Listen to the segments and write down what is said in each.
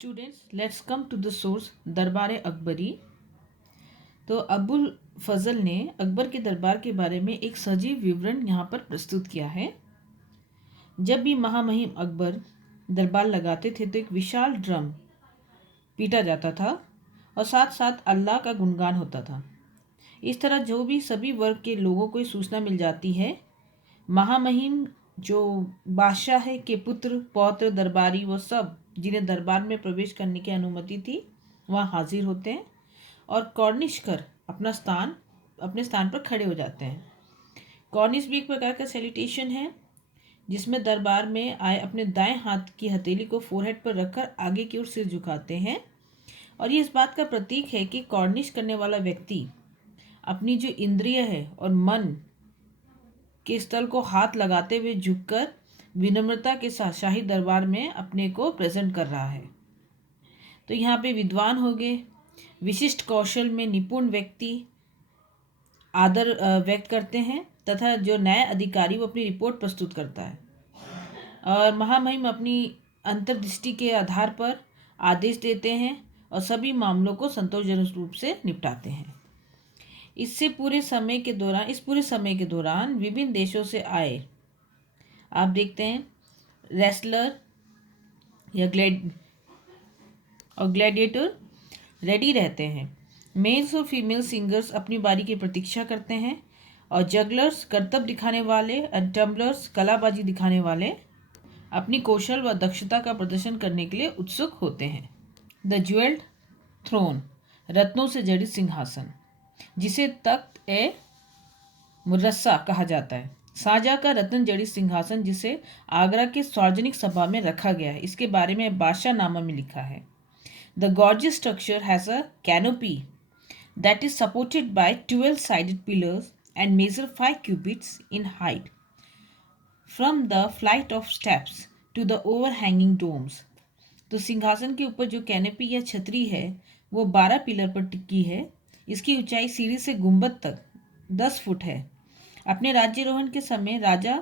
Students, let's come to the source Darbar Akbari. तो अबुल फजल ने अकबर के दरबार के बारे में एक सजीव विवरण यहाँ पर प्रस्तुत किया है। जब भी महामहिम अकबर दरबार लगाते थे तो एक विशाल ड्रम पीटा जाता था और साथ साथ अल्लाह का गुणगान होता था। इस तरह जो भी सभी वर्ग के लोगों को सूचना मिल जाती है, महामहिम जो बादशाह है के पुत्र पौत्र दरबारी वो सब जिन्हें दरबार में प्रवेश करने की अनुमति थी वहाँ हाजिर होते हैं और कॉर्निश कर अपने स्थान पर खड़े हो जाते हैं। कॉर्निश भी एक प्रकार का सैल्यूटेशन है जिसमें दरबार में आए अपने दाएं हाथ की हथेली को फोरहेड पर रखकर आगे की ओर सिर झुकाते हैं और ये इस बात का प्रतीक है कि कॉर्निश करने वाला व्यक्ति अपनी जो इंद्रिय है और मन के स्थल को हाथ लगाते हुए झुककर विनम्रता के साथ शाही दरबार में अपने को प्रेजेंट कर रहा है। तो यहाँ पे विद्वान हो गए, विशिष्ट कौशल में निपुण व्यक्ति आदर व्यक्त करते हैं तथा जो नया अधिकारी वो अपनी रिपोर्ट प्रस्तुत करता है और महामहिम अपनी अंतर्दृष्टि के आधार पर आदेश देते हैं और सभी मामलों को संतोषजनक रूप से निपटाते हैं। इस पूरे समय के दौरान विभिन्न देशों से आए आप देखते हैं रेसलर या ग्लैडिएटर रेडी रहते हैं। मेल्स और फीमेल सिंगर्स अपनी बारी की प्रतीक्षा करते हैं और जगलर्स करतब दिखाने वाले और टम्बलर्स कलाबाजी दिखाने वाले अपनी कौशल व दक्षता का प्रदर्शन करने के लिए उत्सुक होते हैं। द ज्वेल्ड थ्रोन, रत्नों से जड़ित सिंहासन जिसे तख्त ए मुर्रसा कहा जाता है। शाहजहाँ का रत्न जड़ित सिंहासन जिसे आगरा के सार्वजनिक सभा में रखा गया है, इसके बारे में बादशाह नामा में लिखा है। The gorgeous structure has a canopy that is supported by 12 sided pillars and measure 5 cubits in height from the flight of steps to the overhanging domes। तो सिंहासन के ऊपर जो कैनोपी या छतरी है वो 12 पिलर पर टिकी है। इसकी ऊंचाई सीढ़ी से गुंबद तक 10 फुट है। अपने राज्यारोहण के समय राजा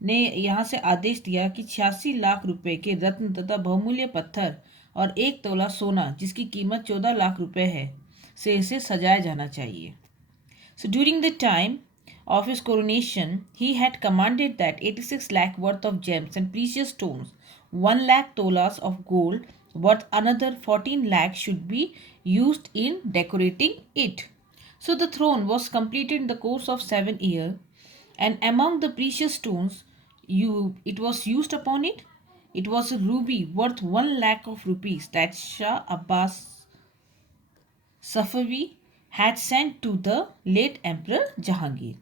ने यहाँ से आदेश दिया कि 86 लाख रुपए के रत्न तथा बहुमूल्य पत्थर और 1 तोला सोना जिसकी कीमत 14 लाख रुपए है से इसे सजाया जाना चाहिए। So during the time of his coronation, he had commanded that 86 lakh worth of gems and precious stones, 1 lakh tolas of gold worth another 14 lakh should be used in decorating it. So the throne was completed in the course of 7 years, and among the precious stones it was used upon it, it was a ruby worth 1 lakh of rupees that Shah Abbas Safavi had sent to the late Emperor Jahangir।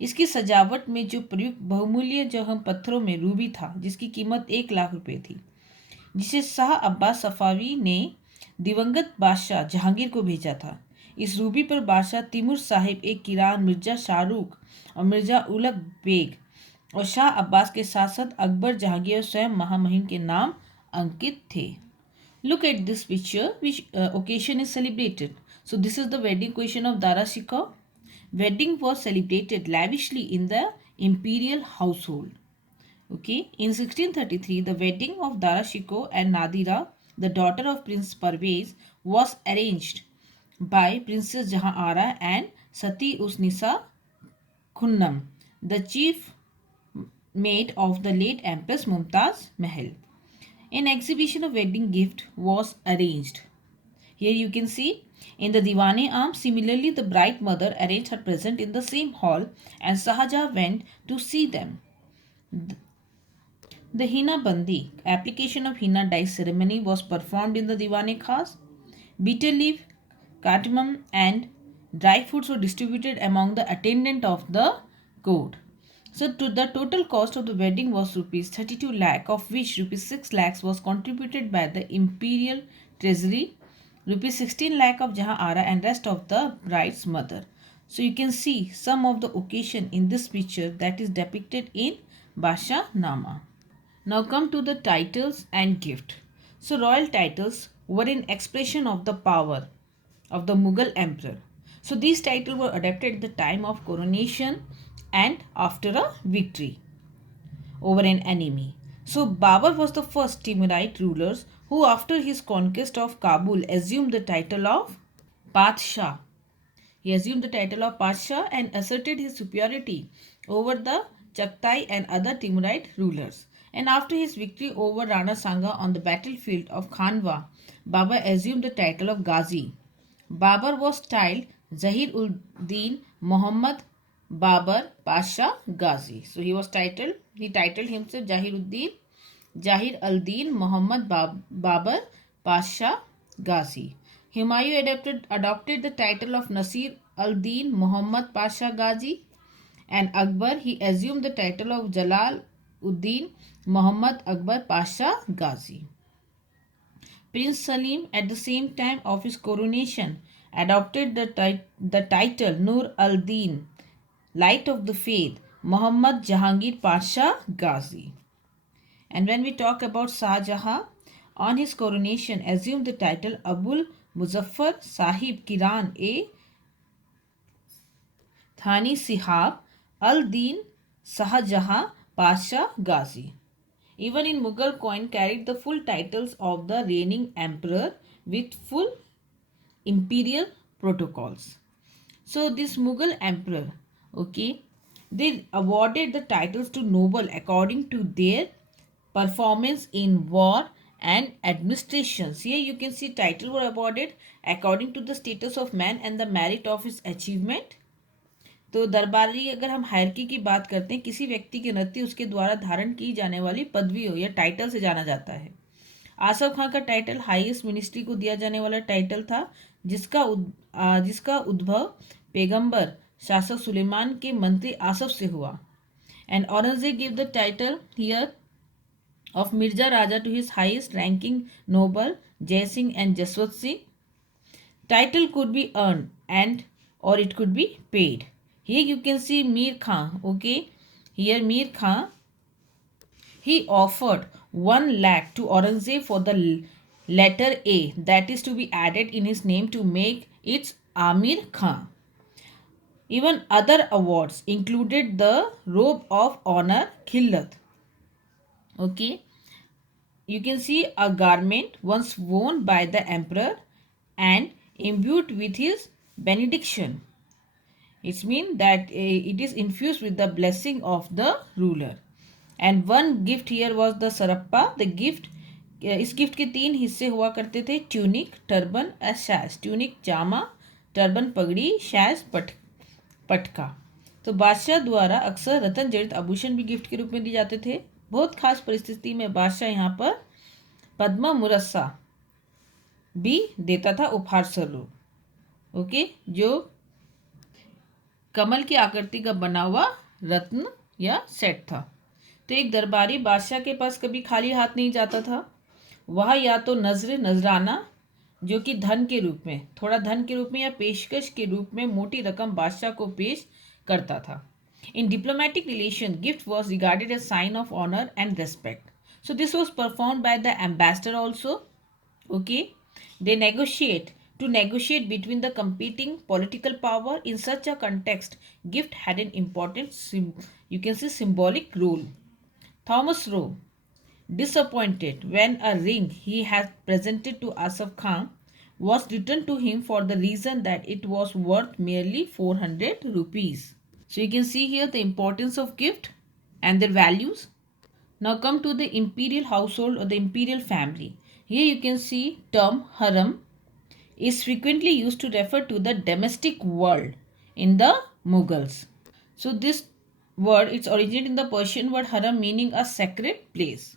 इसकी सजावट में जो प्रयुक्त बहुमूल्य जो हम पत्थरों में रूबी था जिसकी कीमत 1 लाख रुपए थी, जिसे शाह अब्बास सफावी ने दिवंगत बादशाह जहांगीर को भेजा था। इस रूबी पर बादशाह तिमूर साहिब एक किरान, मिर्जा शाहरुख और मिर्जा उलग बेग और शाह अब्बास के साथ साथ अकबर, जहांगीर और स्वयं महामहिम के नाम अंकित थे। Look at this picture which occasion is celebrated. So this is the wedding occasion of Dara Shikoh. Wedding was celebrated lavishly in the imperial household. Okay, in 1633 the wedding of Dara Shikoh and Nadira, the daughter of Prince Parvez, was arranged by Princess Jahan Ara and Sati Usnisa Khunnam, the chief maid of the late Empress Mumtaz Mahal. An exhibition of wedding gift was arranged. Here you can see in the Diwane-Am. Similarly, the bride mother arranged her present in the same hall and Shahjahan went to see them. The Hina Bandi, application of Hina dye ceremony, was performed in the Diwane-Khas. Bitter leaf, cardamom and dry fruits were distributed among the attendant of the court. So the total cost of the wedding was rupees 32 lakh, of which rupees 6 lakhs was contributed by the imperial treasury, rupees 16 lakh of Jahan Ara and rest of the bride's mother. So you can see some of the occasion in this picture that is depicted in Basha Nama. Now come to the titles and gift. So royal titles were an expression of the power of the Mughal emperor. So these titles were adopted at the time of coronation and after a victory over an enemy. So Babur was the first Timuride ruler who after his conquest of Kabul assumed the title of Padshah. He assumed the title of Pasha and asserted his superiority over the Chagatai and other Timuride rulers. And after his victory over Rana Sanga on the battlefield of Khanwa, Babur assumed the title of Ghazi. Babur was styled Zahir-ud-Din Muhammad Babur Pasha Ghazi. So he titled himself Zahir al-Din Muhammad Babur Pasha Ghazi. Humayun adopted the title of Nasir al-Din Muhammad Pasha Ghazi, and Akbar he assumed the title of Jalal ud-Din Muhammad Akbar Pasha Ghazi. Prince Salim, at the same time of his coronation, adopted the title Nur al-Din, Light of the Faith, Muhammad Jahangir Pasha Ghazi. And when we talk about Shah Jahan, on his coronation, assumed the title Abul Muzaffar Sahib Kiran-e Thani Sihab al-Din Shah Jahan Pasha Ghazi. Even in Mughal coin carried the full titles of the reigning emperor with full imperial protocols. So this Mughal emperor, okay, they awarded the titles to noble according to their performance in war and administrations. Here you can see title were awarded according to the status of man and the merit of his achievement. तो दरबारी अगर हम hierarchy की बात करते हैं, किसी व्यक्ति की नृत्य उसके द्वारा धारण की जाने वाली पदवी हो या टाइटल से जाना जाता है। आसफ खां का टाइटल हाईएस्ट मिनिस्ट्री को दिया जाने वाला टाइटल था, जिसका उद्भव पैगंबर शासक सुलेमान के मंत्री आसफ से हुआ। And Aurangzeb give the title here of Mirza Raja to his highest ranking noble Jai Singh and Jaswant Singh. Title could be earned or it could be paid. Here you can see Mir Khan. Okay, here Mir Khan, he offered 1 lakh to Aurangzeb for the letter A that is to be added in his name to make it Amir Khan. Even other awards included the Robe of Honor Khillat. Okay, you can see a garment once worn by the emperor and imbued with his benediction. It means that it is infused with the blessing of the ruler. And one gift here was the sarappa. The gift, इस gift के 3 हिस्से हुआ करते थे, tunic, turban और शैश। Tunic Jama, turban पगड़ी, शैश पटका। तो बादशाह द्वारा अक्सर रतन जड़ित आभूषण भी गिफ्ट के रूप में दिए जाते थे। बहुत खास परिस्थिति में बादशाह यहाँ पर पद्मा मुरस्सा भी देता था उपहार स्वरूप। ओके, जो कमल की आकृति का बना हुआ रत्न या सेट था। तो एक दरबारी बादशाह के पास कभी खाली हाथ नहीं जाता था। वह या तो नजराना जो कि धन के रूप में, थोड़ा धन के रूप में या पेशकश के रूप में मोटी रकम बादशाह को पेश करता था। In diplomatic relation, gift was regarded as sign of honor and respect. So this was performed by the ambassador also. Okay, they negotiate between the competing political power. In such a context, gift had an important you can say symbolic role. Thomas Roe, disappointed when a ring he had presented to Asaf Khan was returned to him for the reason that it was worth merely 400 rupees. So you can see here the importance of gift and their values. Now come to the imperial household or the imperial family. Here you can see term harem is frequently used to refer to the domestic world in the Mughals. So this word, it's originated in the Persian word haram meaning a sacred place.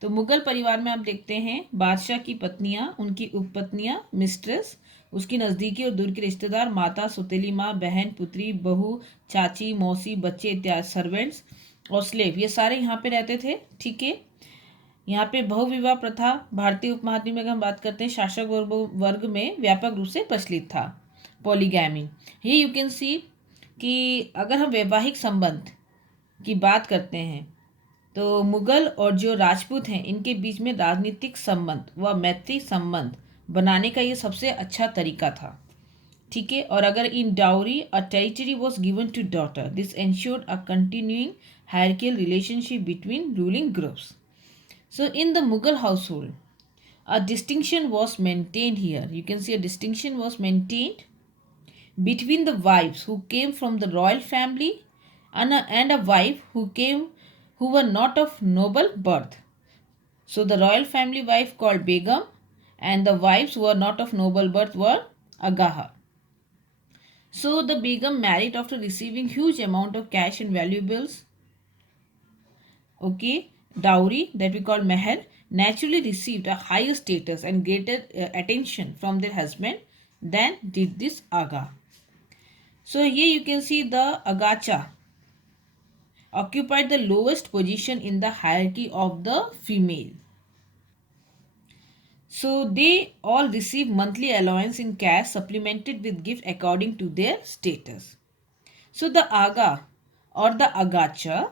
तो मुगल परिवार में आप देखते हैं बादशाह की पत्नियां, उनकी उपपत्नियां, मिस्ट्रेस, उसकी नज़दीकी और दूर के रिश्तेदार, माता, सुतेली माँ, बहन, पुत्री, बहू, चाची, मौसी, बच्चे इत्यादि, सर्वेंट्स और स्लेव, ये सारे यहाँ पे रहते थे। ठीक है, यहाँ पे बहुविवाह प्रथा भारतीय उपमहाद्वीप में अगर हम बात करते हैं शासक वर्ग में व्यापक रूप से प्रचलित था। पॉलीगैमी, ये यू कैन सी कि अगर हम वैवाहिक संबंध की बात करते हैं तो मुगल और जो राजपूत हैं इनके बीच में राजनीतिक संबंध व मैत्री संबंध बनाने का ये सबसे अच्छा तरीका था। ठीक है, और अगर in dowry a territory was given to daughter, this ensured a continuing hierarchical relationship between ruling groups. So in the Mughal household, A distinction was maintained here. You can see a distinction was maintained between the wives who came from the royal family and a wife who were not of noble birth. So the royal family wife called Begum and the wives who were not of noble birth were Agaha. So the Begum married after receiving huge amount of cash and valuables, okay, dowry that we call meher, naturally received a higher status and greater attention from their husband than did this Aga. So here you can see the Agacha occupied the lowest position in the hierarchy of the female. So they all receive monthly allowance in cash supplemented with gift according to their status. So the Aga or the Agacha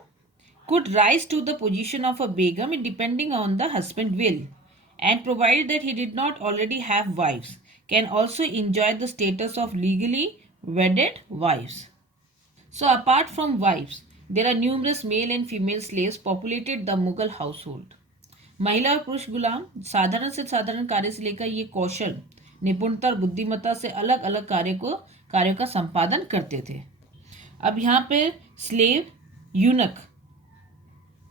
could rise to the position of a Begum depending on the husband will, and provided that he did not already have wives, can also enjoy the status of legally wedded wives. So apart from wives, there are numerous male and female slaves populated the Mughal household. महिला और पुरुष गुलाम साधारण से साधारण कार्य से लेकर ये कौशल, निपुणता और बुद्धिमत्ता से अलग अलग कार्यों का संपादन करते थे. अब यहाँ पे स्लेव, यूनक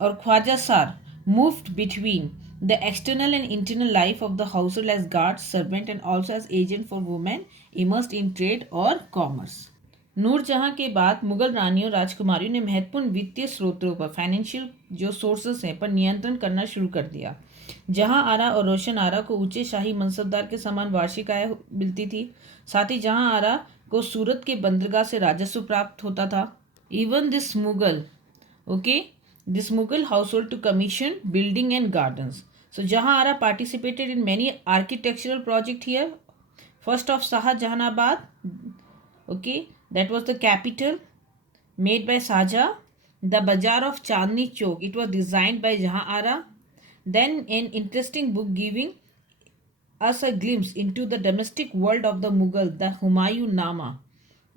और ख्वाजा सार moved between the external and internal life of the household as guards, servant and also as agent for women immersed in trade or commerce. Noor Jahan के बाद मुगल रानियों और राजकुमारियों ने महत्वपूर्ण वित्तीय स्रोतों पर, फाइनेंशियल जो सोर्सेस हैं, पर नियंत्रण करना शुरू कर दिया. जहां आरा और रोशन आरा को ऊंचे शाही मनसबदार के समान वार्षिक आय मिलती थी, साथ ही जहां आरा को सूरत के बंदरगाह से राजस्व प्राप्त होता था. Even this Mughal household to commission building and gardens. So Jahan Ara participated in many architectural projects here. First of Shahjahanabad, okay, that was the capital made by Shahjahan. The Bazaar of Chandni Chowk, it was designed by Jahan Ara. Then an interesting book giving us a glimpse into the domestic world of the Mughal, the Humayun Nama,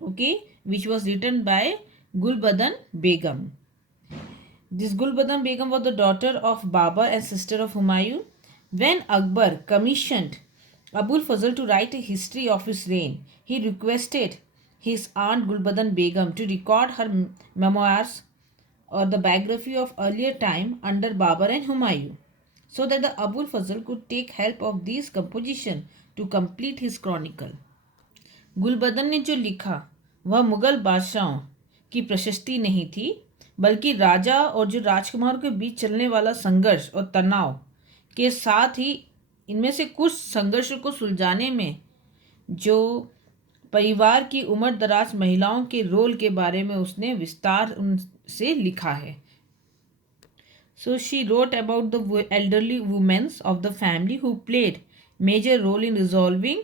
okay, which was written by Gulbadan Begum. This Gulbadan Begum was the daughter of Babur and sister of Humayun. When Akbar commissioned Abul Fazl to write a history of his reign, he requested his aunt Gulbadan Begum to record her memoirs or the biography of earlier time under Babur and Humayun, so that the Abul Fazl could take help of these composition to complete his chronicle. Gulbadan ने जो लिखा वह मुगल बादशाहों की प्रशस्ति नहीं थी, बल्कि राजा और जो राजकुमारों के बीच चलने वाला संघर्ष और तनाव के साथ ही इनमें से कुछ संघर्षों को सुलझाने में जो परिवार की उम्र दराज महिलाओं के रोल के बारे में उसने विस्तार से लिखा है. So she wrote about the elderly women of the family who played major role in resolving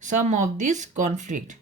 some of this conflict.